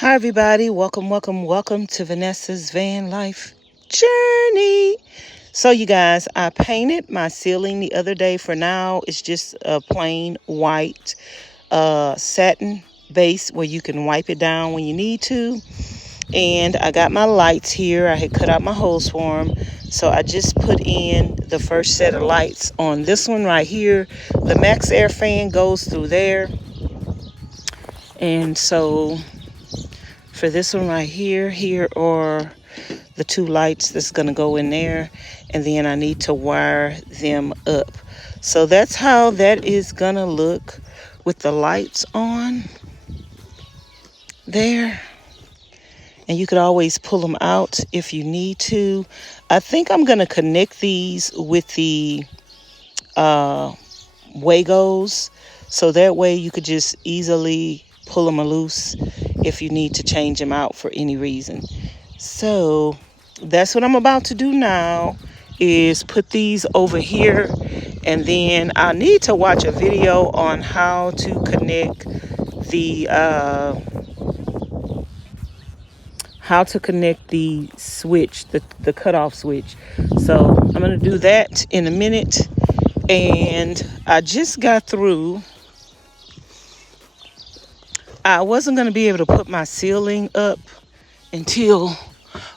Hi, everybody. Welcome to Vanessa's van life journey. So, you guys, I painted my ceiling the other day. For now, it's just a plain white satin base where you can wipe it down when you need to. And I got my lights here. I had cut out my hose for them. So I just put in the first set of lights on this one right here. The max air fan goes through there. And so for this one right here are the two lights that's going to go in there, and then I need to wire them up. So that's how that is going to look with the lights on there. And you could always pull them out if you need to. I think I'm going to connect these with the Wagos, so that way you could just easily pull them loose if you need to change them out for any reason. So that's what I'm about to do now, is put these over here, and then I need to watch a video on how to connect the switch, the cutoff switch. So I'm gonna do that in a minute. And I just got through. I wasn't gonna be able to put my ceiling up until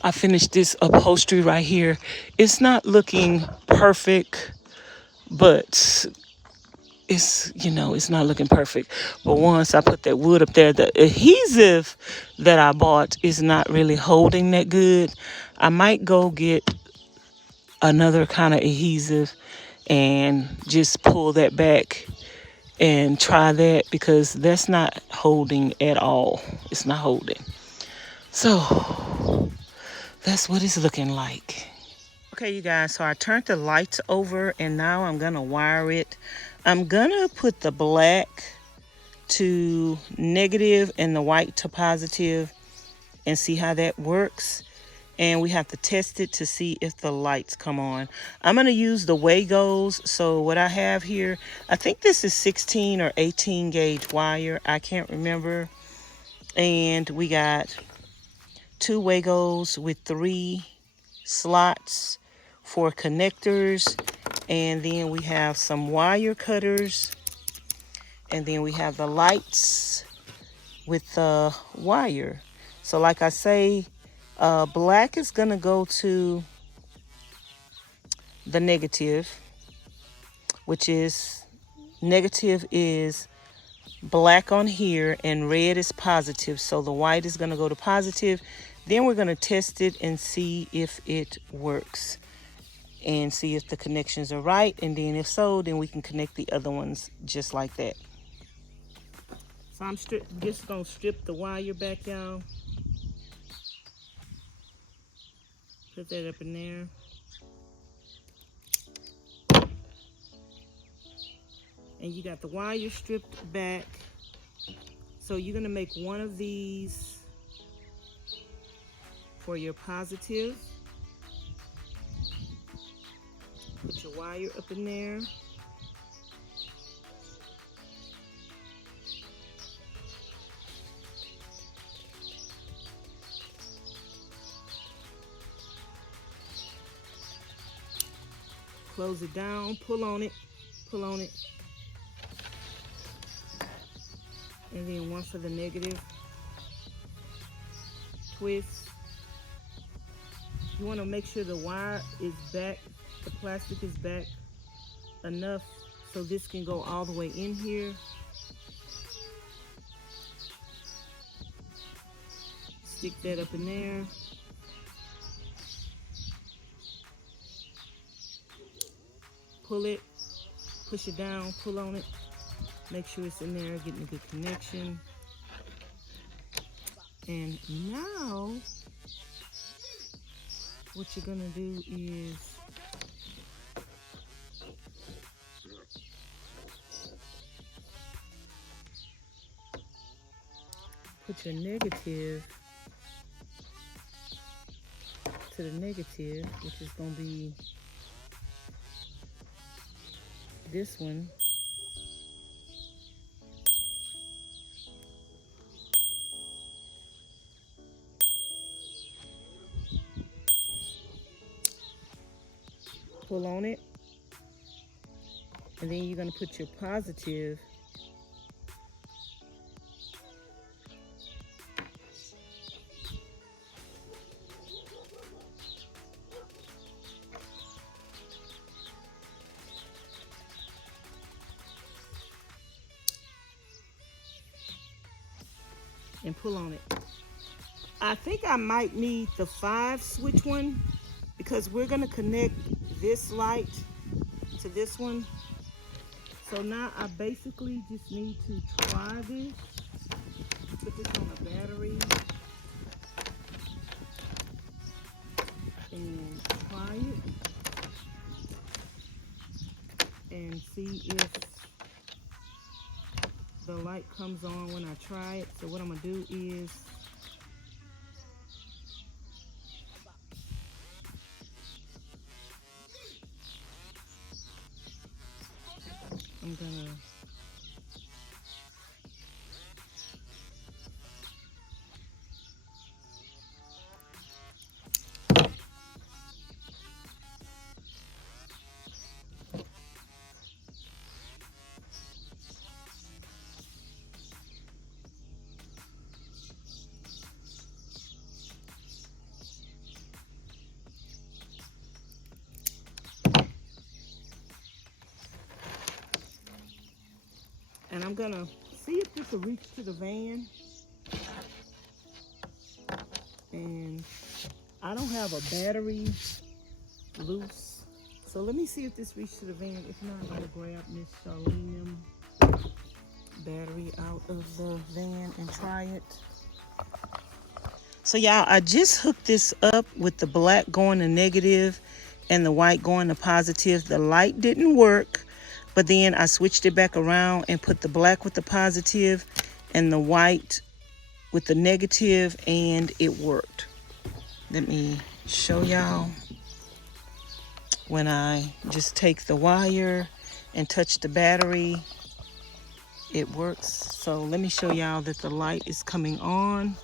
I finish this upholstery right here. It's not looking perfect, but it's not looking perfect. But once I put that wood up there, the adhesive that I bought is not really holding that good. I might go get another kind of adhesive and just pull that back and try that, because that's not holding at all. It's not holding. So that's what it's looking like. Okay, you guys, so I turned the lights over and now I'm gonna wire it. I'm gonna put the black to negative and the white to positive and see how that works. And we have to test it to see if the lights come on. I'm gonna use the Wagos. So what I have here, I think this is 16 or 18 gauge wire. I can't remember. And we got two Wagos with 3 slots for connectors, and then we have some wire cutters, and then we have the lights with the wire. So like I say, black is gonna go to the negative, which is negative is black on here and red is positive. So the white is gonna go to positive. Then we're gonna test it and see if it works and see if the connections are right. And then if so, then we can connect the other ones just like that. So I'm just gonna strip the wire back, y'all. Put that up in there. And you got the wire stripped back. So you're gonna make one of these for your positive. Put your wire up in there. Close it down, pull on it. And then one for the negative. Twist. You want to make sure the wire is back, the plastic is back enough so this can go all the way in here. Stick that up in there. Pull it, push it down, pull on it. Make sure it's in there, getting a good connection. And now, what you're gonna do is put your negative to the negative, which is gonna be this one. pull on it. And then you're gonna put your positive and pull on it. I think I might need the 5 switch one because we're gonna connect this light to this one. So now I basically just need to try this, put this on a battery and try it and see if the light comes on when I try it. So what I'm gonna do is I'm gonna see if this will reach to the van. And I don't have a battery loose. So let me see if this reaches to the van. If not, I'm gonna grab Miss Charlene battery out of the van and try it. So y'all, I just hooked this up with the black going to negative and the white going to positive. The light didn't work, but then I switched it back around and put the black with the positive and the white with the negative, and it worked. Let me show y'all. When I just take the wire and touch the battery, it works. So let me show y'all that the light is coming on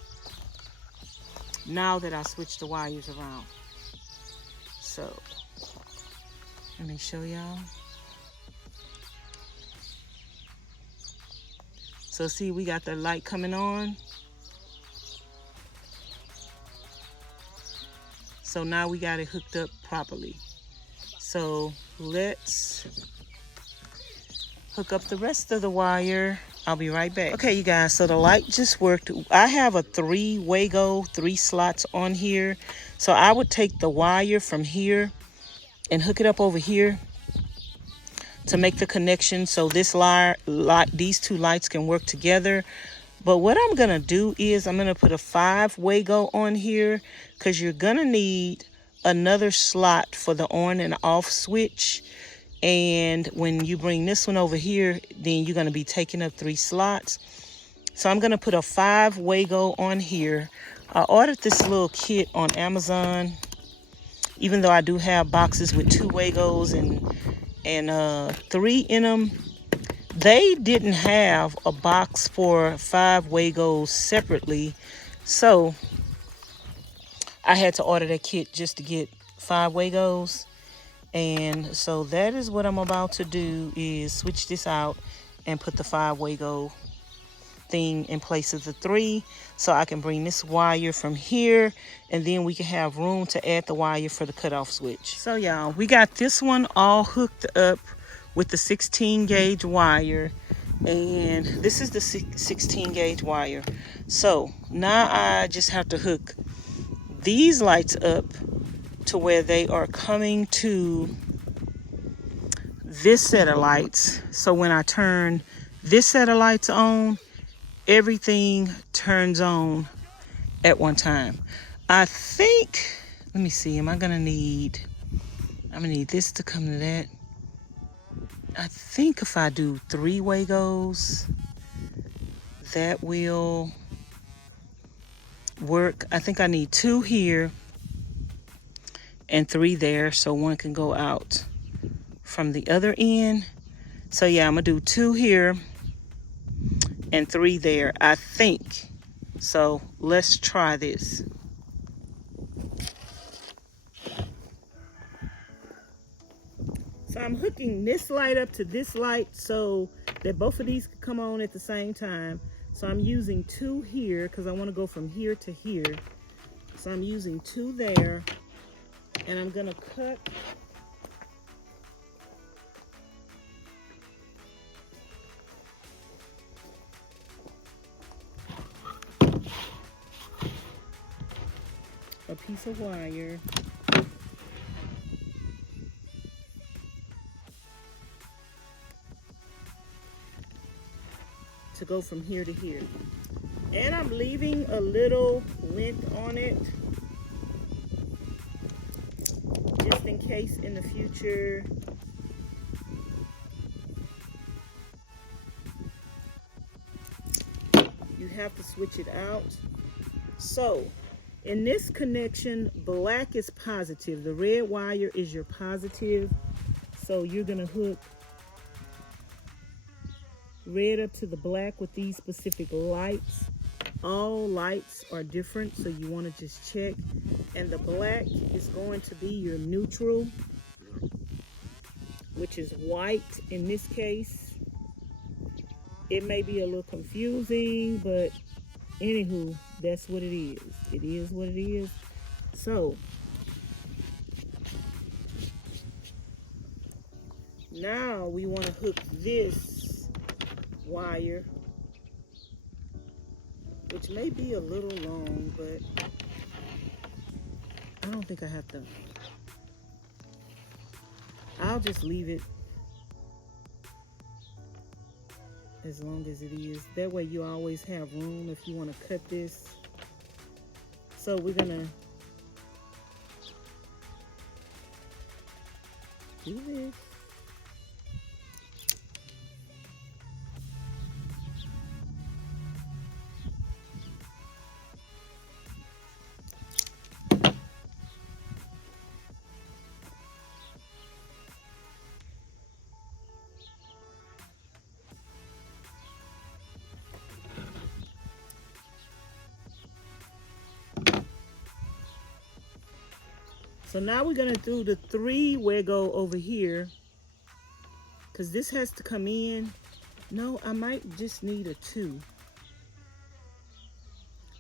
now that I switched the wires around. So let me show y'all. So see, we got the light coming on. So now we got it hooked up properly. So let's hook up the rest of the wire. I'll be right back. Okay, you guys, so the light just worked. I have a 3 Wago, 3 slots on here. So I would take the wire from here and hook it up over here to make the connection so this these 2 lights can work together. But what I'm gonna do is I'm gonna put a 5 Wago on here because you're gonna need another slot for the on and off switch. And when you bring this one over here, then you're gonna be taking up 3 slots. So I'm gonna put a 5 Wago on here. I ordered this little kit on Amazon, even though I do have boxes with 2 Wagos and 3 in them. They didn't have a box for 5 Wagos separately, so I had to order that kit just to get 5 Wagos. And so that is what I'm about to do, is switch this out and put the 5 Wago thing in place of the 3, so I can bring this wire from here, and then we can have room to add the wire for the cutoff switch. So y'all, we got this one all hooked up with the 16 gauge wire, and this is the 16 gauge wire. So now I just have to hook these lights up to where they are coming to this set of lights. So when I turn this set of lights on, everything turns on at one time. I think, let me see, I'm gonna need this to come to that. I think if I do 3 Wagos, that will work. I think I need 2 here and 3 there, so one can go out from the other end. So yeah, I'm gonna do 2 here and 3 there, I think. So let's try this. I'm hooking this light up to this light so that both of these can come on at the same time. So I'm using 2 here because I want to go from here to here. So I'm using 2 there, and I'm going to cut a piece of wire to go from here to here. And I'm leaving a little length on it just in case in the future you have to switch it out. So in this connection, black is positive. The red wire is your positive. So you're gonna hook red up to the black with these specific lights. All lights are different, so you want to just check. And the black is going to be your neutral, which is white in this case. It may be a little confusing, but anywho, that's what it is. It is what it is. So now we want to hook this wire, which may be a little long, but I don't think I have to. I'll just leave it as long as it is. That way you always have room if you want to cut this. So we're gonna do this. So now we're gonna do the 3 Wego over here, because this has to come in. No, I might just need a 2.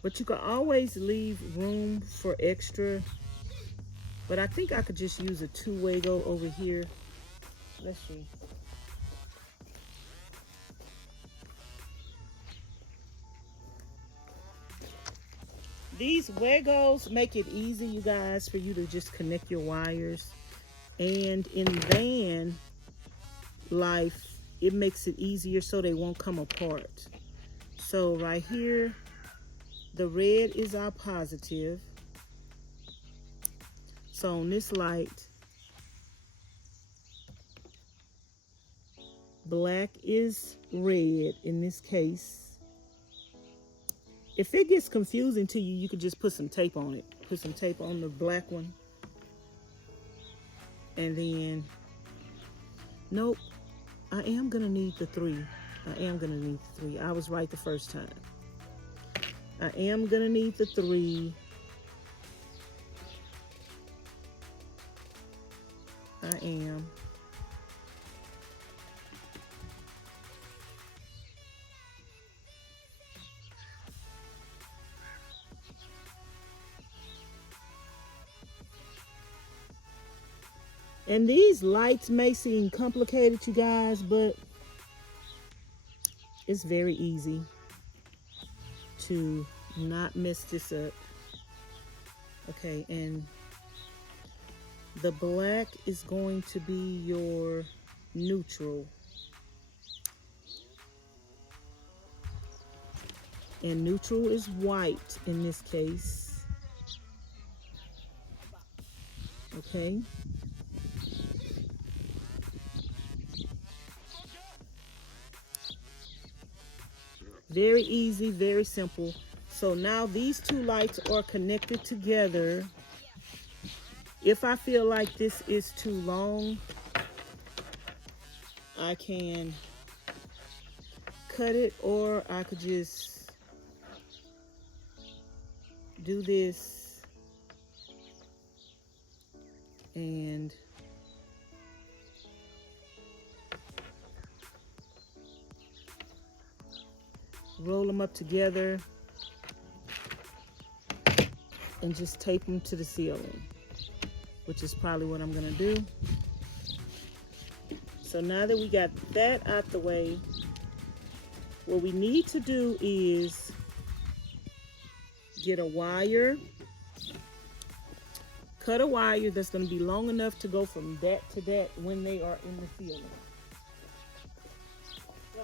But you can always leave room for extra. But I think I could just use a 2 Wego over here. Let's see. These Wegos make it easy, you guys, for you to just connect your wires. And in Vanlife, it makes it easier so they won't come apart. So right here, the red is our positive. So on this light, black is red in this case. If it gets confusing to you, you could just put some tape on it. Put some tape on the black one. And then, nope, I am gonna need the 3. I am gonna need the 3. I was right the first time. I am gonna need the 3. I am. And these lights may seem complicated, you guys, but it's very easy to not mess this up. Okay, and the black is going to be your neutral. And neutral is white in this case. Okay. Very easy, very simple. So now these 2 lights are connected together. If I feel like this is too long, I can cut it, or I could just do this and roll them up together, and just tape them to the ceiling, which is probably what I'm gonna do. So now that we got that out the way, what we need to do is get a wire, cut a wire that's gonna be long enough to go from that to that when they are in the ceiling. So,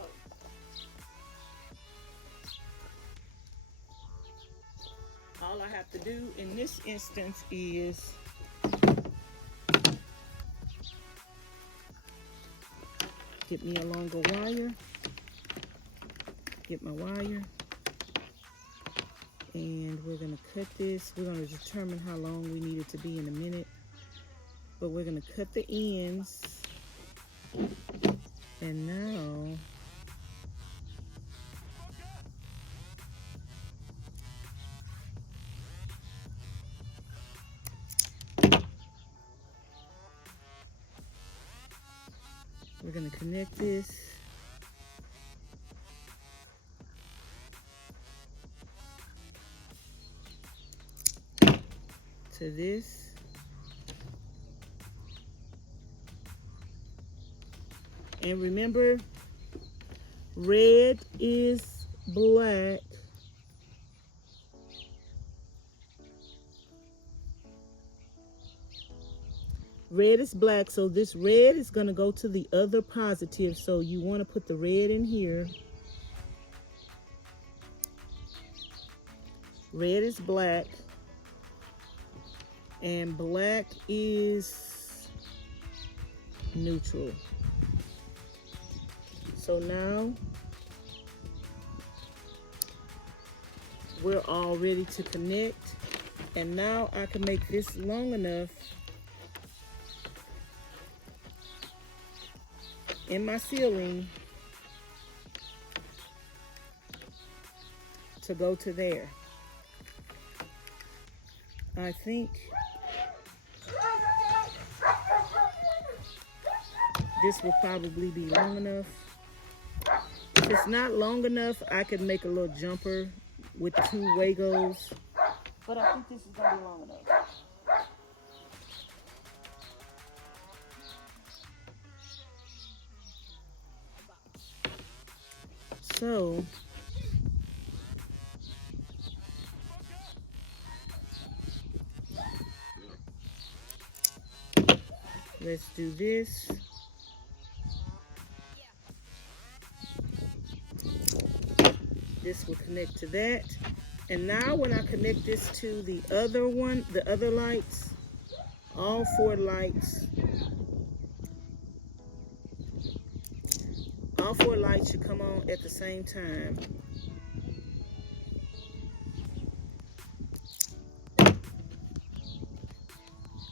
all I have to do in this instance is get me a longer wire, get my wire, and we're gonna cut this. We're gonna determine how long we need it to be in a minute, but we're gonna cut the ends. And now we're gonna connect this to this. And remember, red is black. Red is black, so this red is going to go to the other positive. So you want to put the red in here. Red is black, and black is neutral. So now we're all ready to connect, and now I can make this long enough in my ceiling to go to there. I think this will probably be long enough. If it's not long enough, I could make a little jumper with 2 Wagos, but I think this is gonna be long enough. So let's do this. This will connect to that. And now when I connect this to the other one, the other lights, all 4 lights, all 4 lights should come on at the same time.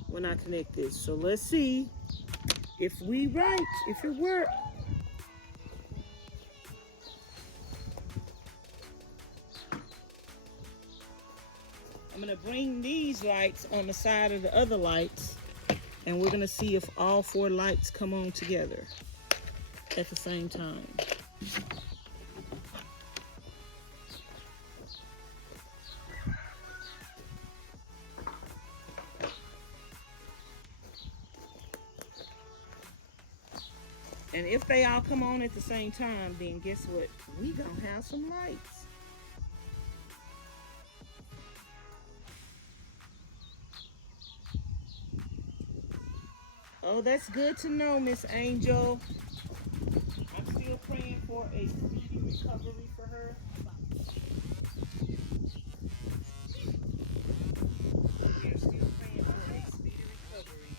When I connect this. So let's see if we right, if it works. I'm gonna bring these lights on the side of the other lights, and we're gonna see if all 4 lights come on together at the same time. And if they all come on at the same time, then guess what? We gonna have some lights. Oh, that's good to know, Miss Angel. I'm still praying for a speedy recovery for her. We are still praying for a speedy recovery.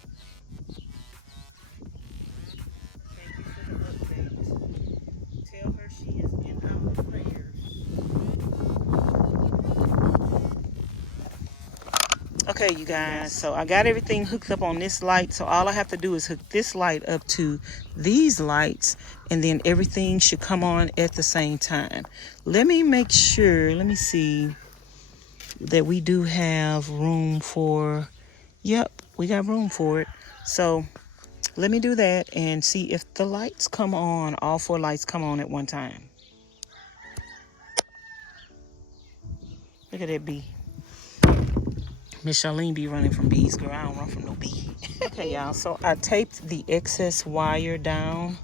Thank you for the update. Tell her she is in our prayers. Okay, you guys, so I got everything hooked up on this light, so all I have to do is hook this light up to these lights, and then everything should come on at the same time. Let me make sure, let me see that we do have room for, yep, we got room for it. So let me do that and see if the lights come on, all 4 lights come on at one time. Look at that bee. Miss Charlene be running from bees, girl. I don't run from no bee. Okay, y'all. So I taped the excess wire down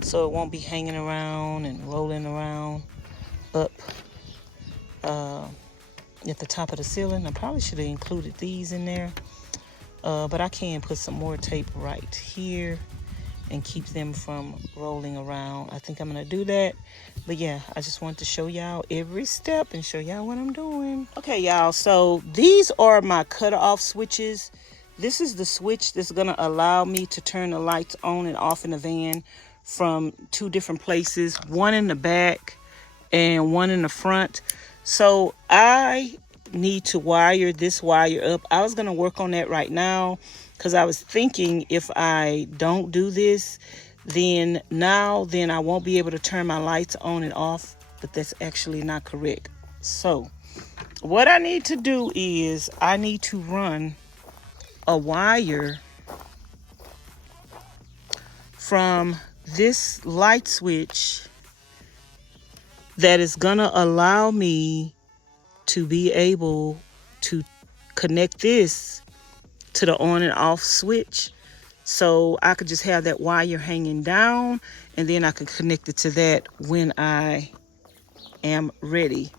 so it won't be hanging around and rolling around up at the top of the ceiling. I probably should have included these in there. But I can put some more tape right here and keep them from rolling around. I think I'm gonna do that. But yeah, I just wanted to show y'all every step and show y'all what I'm doing. Okay, y'all, so these are my cutoff switches. This is the switch that's gonna allow me to turn the lights on and off in the van from 2 different places, one in the back and one in the front. So I need to wire this wire up. I was gonna work on that right now because I was thinking if I don't do this, then I won't be able to turn my lights on and off, but that's actually not correct. So what I need to do is I need to run a wire from this light switch that is gonna allow me to be able to connect this to the on and off switch. So I could just have that wire hanging down and then I can connect it to that when I am ready.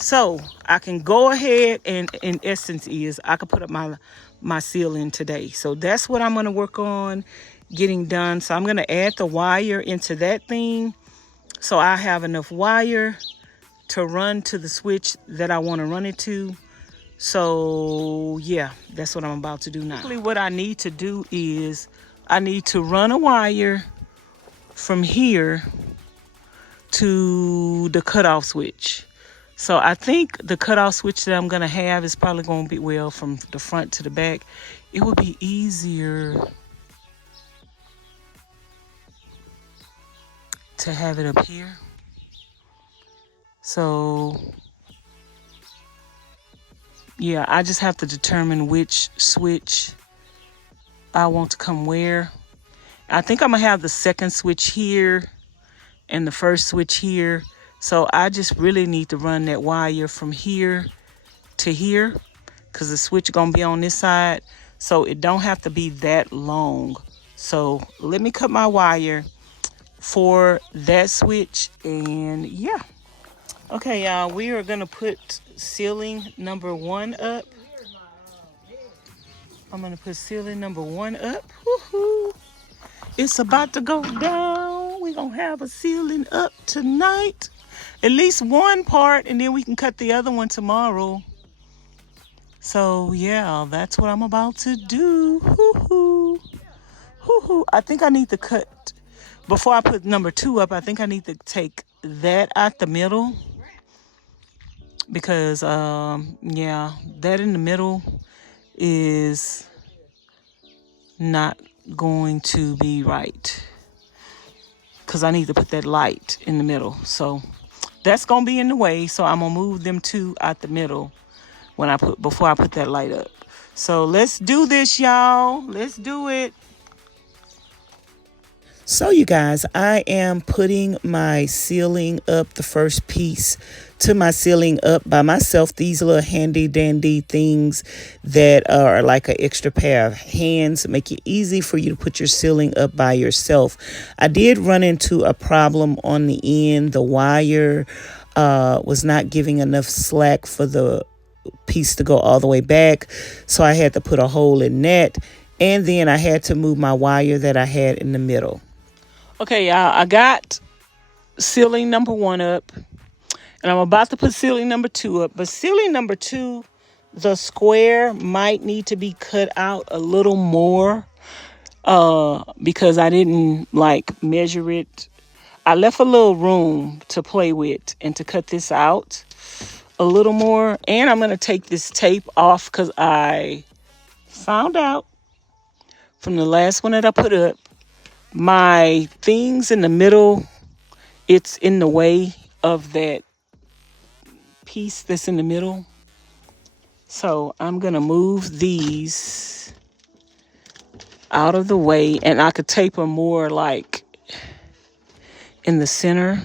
So I can go ahead and in essence is I could put up my ceiling today. So that's what I'm gonna work on getting done. So I'm gonna add the wire into that thing so I have enough wire to run to the switch that I want to run it to. So yeah, that's what I'm about to do now. Basically what I need to do is I need to run a wire from here to the cutoff switch. So I think the cutoff switch that I'm gonna have is probably gonna be, well, from the front to the back. It would be easier to have it up here. So yeah, I just have to determine which switch I want to come where. I think I'm gonna have the second switch here and the first switch here. So I just really need to run that wire from here to here because the switch gonna be on this side. So it don't have to be that long. So let me cut my wire for that switch and yeah. Okay, y'all, we are gonna put ceiling number 1 up. I'm gonna put ceiling number 1 up. Woohoo! It's about to go down. We're gonna have a ceiling up tonight. At least one part, and then we can cut the other one tomorrow. So yeah, that's what I'm about to do. Hoo-hoo. Hoo-hoo. I think I need to cut, before I put number 2 up, I think I need to take that out the middle. Because yeah, that in the middle is not going to be right. Because I need to put that light in the middle. So that's gonna be in the way. So I'm gonna move them 2 out the middle before I put that light up. So let's do this, y'all. Let's do it. So you guys, I am putting my ceiling up, the first piece to my ceiling up by myself. These little handy dandy things that are like an extra pair of hands make it easy for you to put your ceiling up by yourself. I did run into a problem on the end. The wire was not giving enough slack for the piece to go all the way back. So I had to put a hole in that. And then I had to move my wire that I had in the middle. Okay, y'all, I got ceiling number 1 up, and I'm about to put ceiling number 2 up. But ceiling number 2, the square might need to be cut out a little more because I didn't measure it. I left a little room to play with and to cut this out a little more. And I'm going to take this tape off because I found out from the last one that I put up, my things in the middle, it's in the way of that piece that's in the middle. So I'm gonna move these out of the way, and I could tape them more like in the center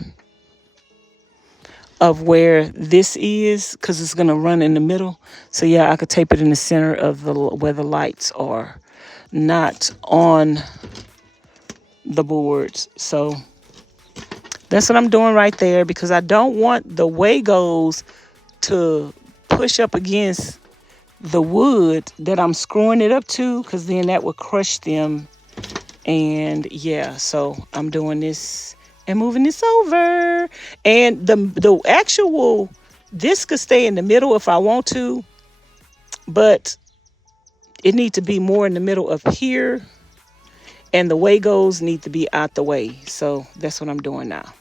of where this is, because it's gonna run in the middle. So yeah, I could tape it in the center of the where the lights are, not on the boards. So that's what I'm doing right there, because I don't want the Wagos to push up against the wood that I'm screwing it up to, because then that would crush them. And yeah, so I'm doing this and moving this over. And the actual, this could stay in the middle if I want to, but it needs to be more in the middle of here, and the Wagos need to be out the way. So that's what I'm doing now.